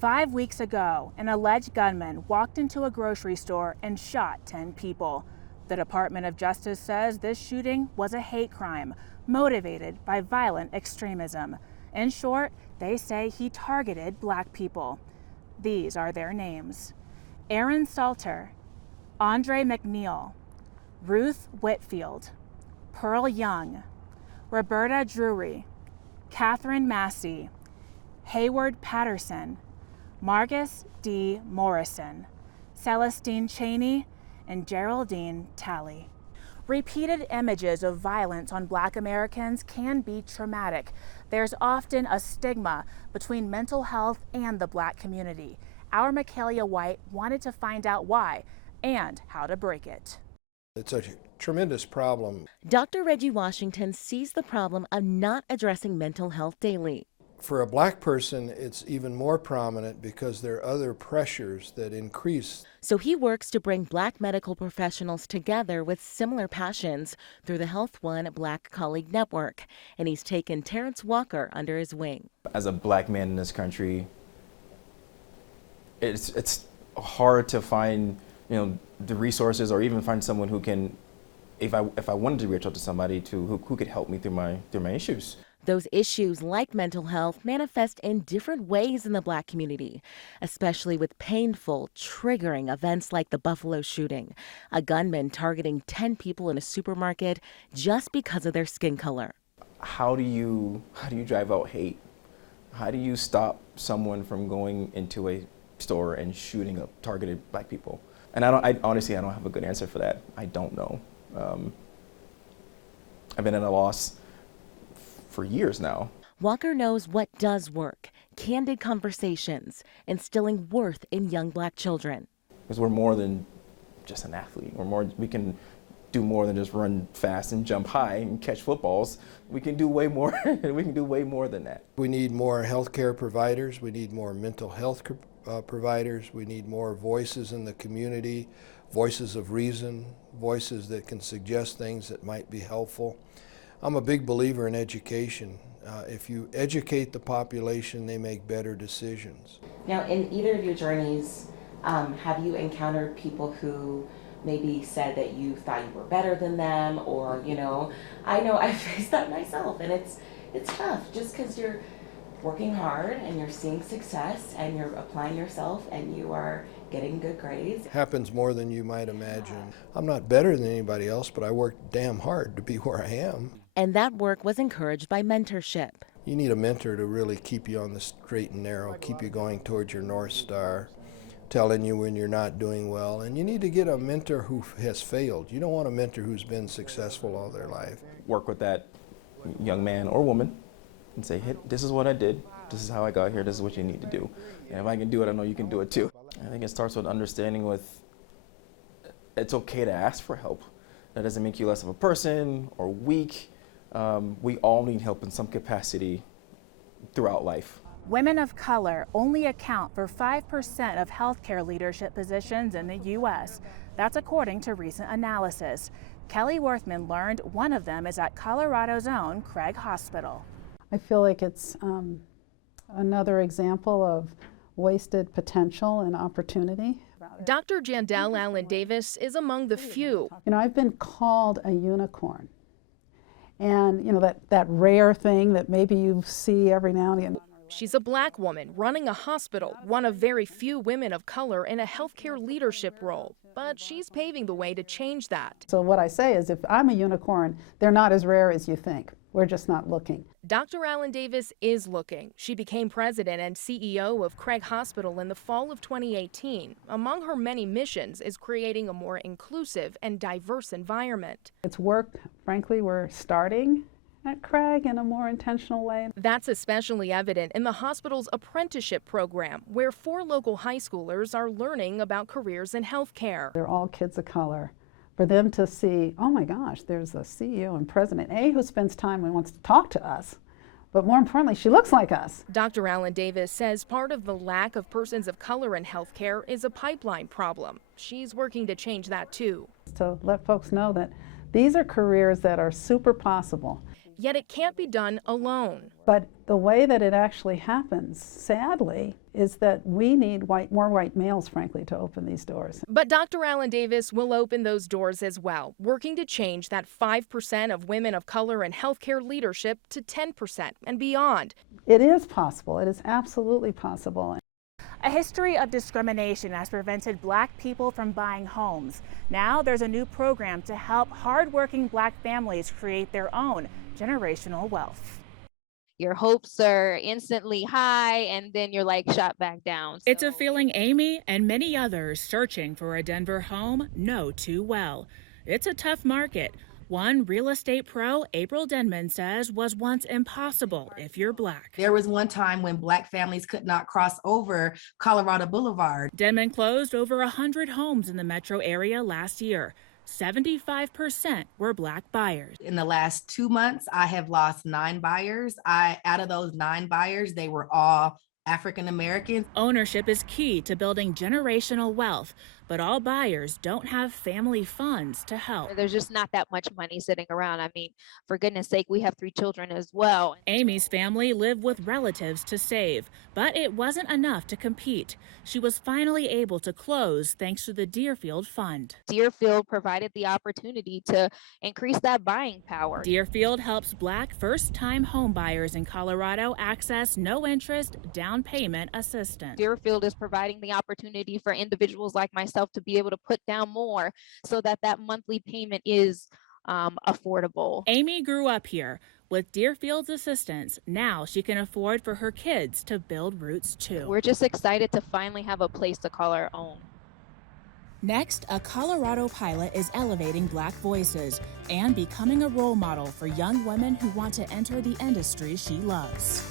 5 weeks ago, an alleged gunman walked into a grocery store and shot 10 people. The Department of Justice says this shooting was a hate crime motivated by violent extremism. In short, they say he targeted black people. These are their names: Aaron Salter, Andre McNeil, Ruth Whitfield, Pearl Young, Roberta Drury, Catherine Massey, Hayward Patterson, Margus D. Morrison, Celestine Cheney, and Geraldine Talley. Repeated images of violence on Black Americans can be traumatic. There's often a stigma between mental health and the Black community. Our Michaelia White wanted to find out why and how to break it. It's a tremendous problem. Dr. Reggie Washington sees the problem of not addressing mental health daily. For a black person, it's even more prominent because there are other pressures that increase. So he works to bring Black medical professionals together with similar passions through the Health One Black Colleague Network. And he's taken Terrence Walker under his wing. As a black man in this country, it's hard to find, the resources, or even find someone who can, if I wanted to reach out to somebody who could help me through my issues. Those issues, like mental health, manifest in different ways in the Black community, especially with painful, triggering events like the Buffalo shooting, a gunman targeting 10 people in a supermarket just because of their skin color. How do you drive out hate? How do you stop someone from going into a store and shooting up targeted black people? And I honestly don't have a good answer for that. I don't know. I've been at a loss for years now. Walker knows what does work: candid conversations, instilling worth in young Black children. Because we're more than just an athlete. We can do more than just run fast and jump high and catch footballs. We can do way more. We can do way more than that. We need more healthcare providers. We need more mental health providers. We need more voices in the community, voices of reason, voices that can suggest things that might be helpful. I'm a big believer in education. If you educate the population, they make better decisions. Now, in either of your journeys, have you encountered people who maybe said that you thought you were better than them, or, I know I faced that myself, and it's tough just because you're working hard and you're seeing success and you're applying yourself and you are getting good grades. Happens more than you might imagine. I'm not better than anybody else, but I work damn hard to be where I am. And that work was encouraged by mentorship. You need a mentor to really keep you on the straight and narrow, keep you going towards your North Star, telling you when you're not doing well. And you need to get a mentor who has failed. You don't want a mentor who's been successful all their life. Work with that young man or woman and say, hey, this is what I did. This is how I got here. This is what you need to do. And if I can do it, I know you can do it too. I think it starts with understanding it's okay to ask for help. That doesn't make you less of a person or weak. We all need help in some capacity throughout life. Women of color only account for 5% of healthcare leadership positions in the U.S. That's according to recent analysis. Kelly Worthman learned one of them is at Colorado's own Craig Hospital. I feel like it's another example of wasted potential and opportunity. Dr. Jandel Allen Davis is among the few. I've been called a unicorn. And, that rare thing that maybe you see every now and again. She's a Black woman running a hospital, one of very few women of color in a healthcare leadership role. But she's paving the way to change that. So what I say is, if I'm a unicorn, they're not as rare as you think. We're just not looking. Dr. Allen Davis is looking. She became president and CEO of Craig Hospital in the fall of 2018. Among her many missions is creating a more inclusive and diverse environment. It's work, frankly, we're starting at Craig in a more intentional way. That's especially evident in the hospital's apprenticeship program, where 4 local high schoolers are learning about careers in healthcare. They're all kids of color. For them to see, oh my gosh, there's a CEO and President A who spends time and wants to talk to us, but more importantly, she looks like us. Dr. Allen Davis says part of the lack of persons of color in healthcare is a pipeline problem. She's working to change that too. To let folks know that these are careers that are super possible. Yet it can't be done alone. But the way that it actually happens, sadly, is that we need more white males, frankly, to open these doors. But Dr. Allen Davis will open those doors as well, working to change that 5% of women of color in healthcare leadership to 10% and beyond. It is possible. It is absolutely possible. A history of discrimination has prevented Black people from buying homes. Now there's a new program to help hardworking Black families create their own generational wealth. Your hopes are instantly high and then you're like shot back down. It's a feeling Amy and many others searching for a Denver home know too well. It's a tough market. One real estate pro, April Denman, says was once impossible if you're Black. There was one time when Black families could not cross over Colorado Boulevard. Denman closed over 100 homes in the metro area last year. 75% were Black buyers. In the last 2 months, I have lost 9 buyers. Out of those 9 buyers, they were all African Americans. Ownership is key to building generational wealth, but all buyers don't have family funds to help. There's just not that much money sitting around. I mean, for goodness sake, we have 3 children as well. Amy's family lived with relatives to save, but it wasn't enough to compete. She was finally able to close thanks to the Deerfield Fund. Deerfield provided the opportunity to increase that buying power. Deerfield helps Black first-time home buyers in Colorado access no-interest down payment assistance. Deerfield is providing the opportunity for individuals like myself to be able to put down more so that that monthly payment is affordable. Amy grew up here. With Deerfield's assistance, now she can afford for her kids to build roots too. We're just excited to finally have a place to call our own. Next, a Colorado pilot is elevating Black voices and becoming a role model for young women who want to enter the industry she loves.